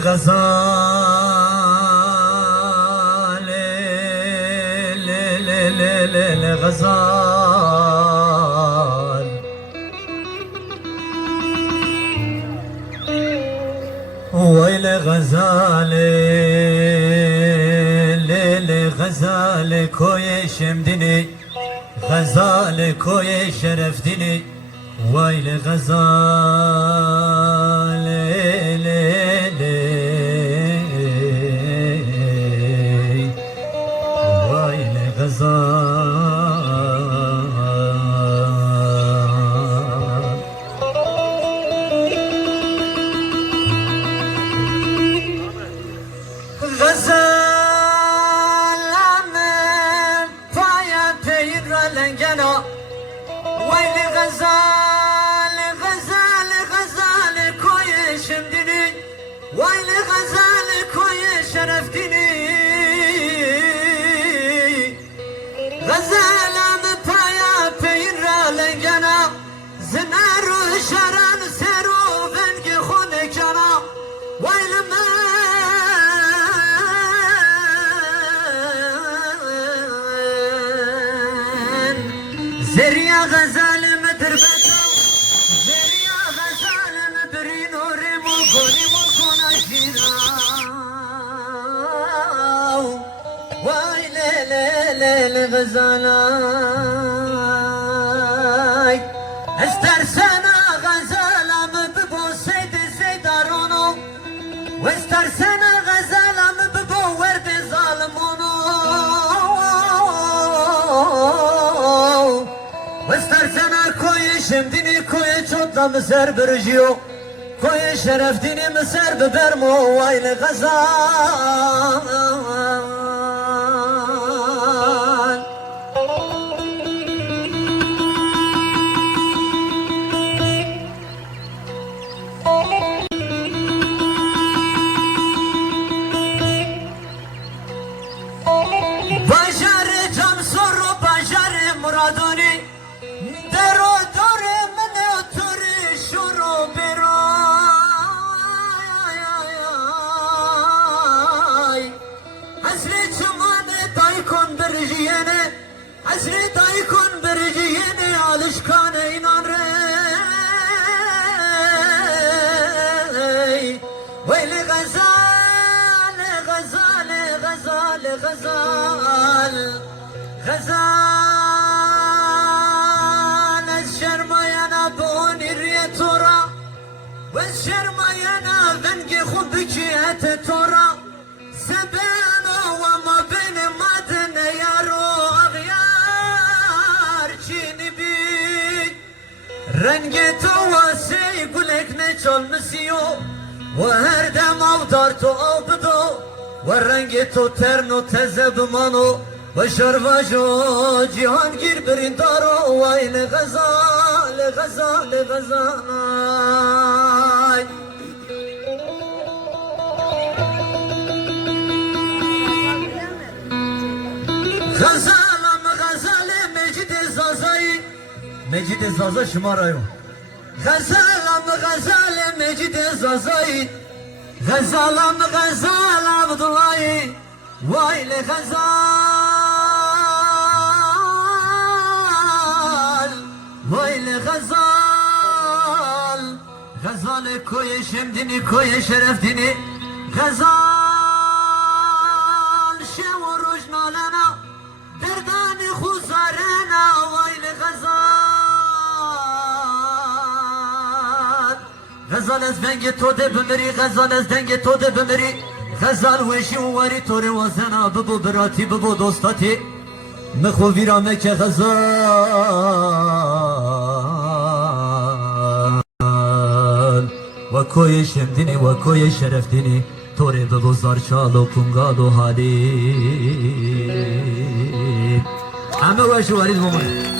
غزال غزال ويل غزال غزال كوي شمدني غزال كوي شرفتني ويل غزال ويل غزال غزال من پایا پیر را لنگنا ويل غزال غزال غزال كوي شمدني ويل غزال كوي شرفتني غزال بپایا پیر را لنگنا زنار و شران سرو بنگ خون کنا ويل من زريا غزال مدربتا زريا غزال مدري نوري مقولي مكونا شيرا واي ليل غزالاي استرسنا غزالا مببو سيد سيدارونو واسترسنا غزالا مببو ورد ظالمونو واسترسنا كوي شمدني كوي شطة مسر برجيو كوي شرفتني مسر ببرمو وايل غزال باجار جمسور و باجار مرادوني درو دور من اوتوري شورو براي حسري چمان دايكون برجينه حسري دايكون برجينه علشكان اينان ري ويل غزال غزال غزال غزال غزال الشرميانا بوني ريتورا والشرميانا بنقي خبك هتتورا سبانا وما بين مادن يارو اغيار چيني بي رنگتو واسي قولك نچول مسيو وهر دم اودارتو او بدو ورنگتو ترنو تزبمانو وشرواجو جهانگیر بریندارو ویل غزال غزال غزال غزالم غزال مجد زازایی مجد زازا شما رایو غزالم غزال مجد زازایی غزالم غزال عبداللهی ویل غزال ويل غزال غزال كوي شمدني كوي شرفتني غزال شو رجنا لنا درداني خسارنا ويل غزال غزال از بنگ تو ده بمری غزال از دنگ تو ده بمری غزال وشی واری توری وزنا ببو براتی ببو دوستاتی مخو ویرامه که غزال و کوی شمدینی و کوی شرفتینی توری ببو زارچال و کنگال و حالی همه وشی وارید بمونه